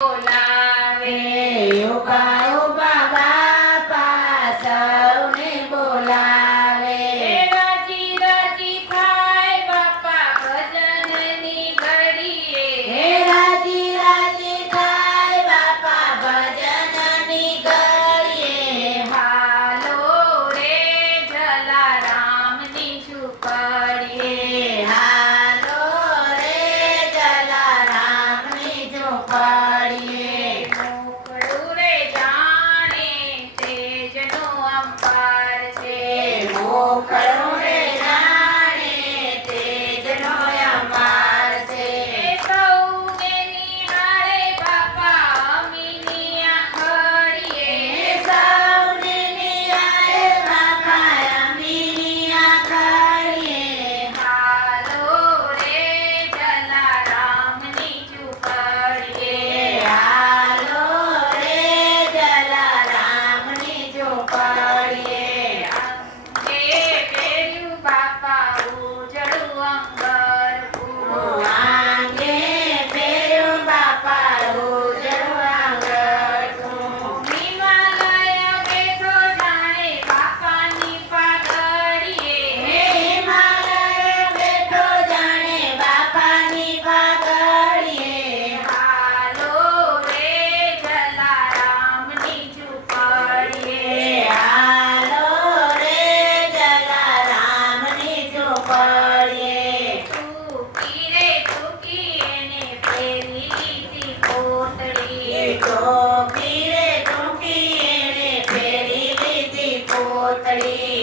Hola. Ready.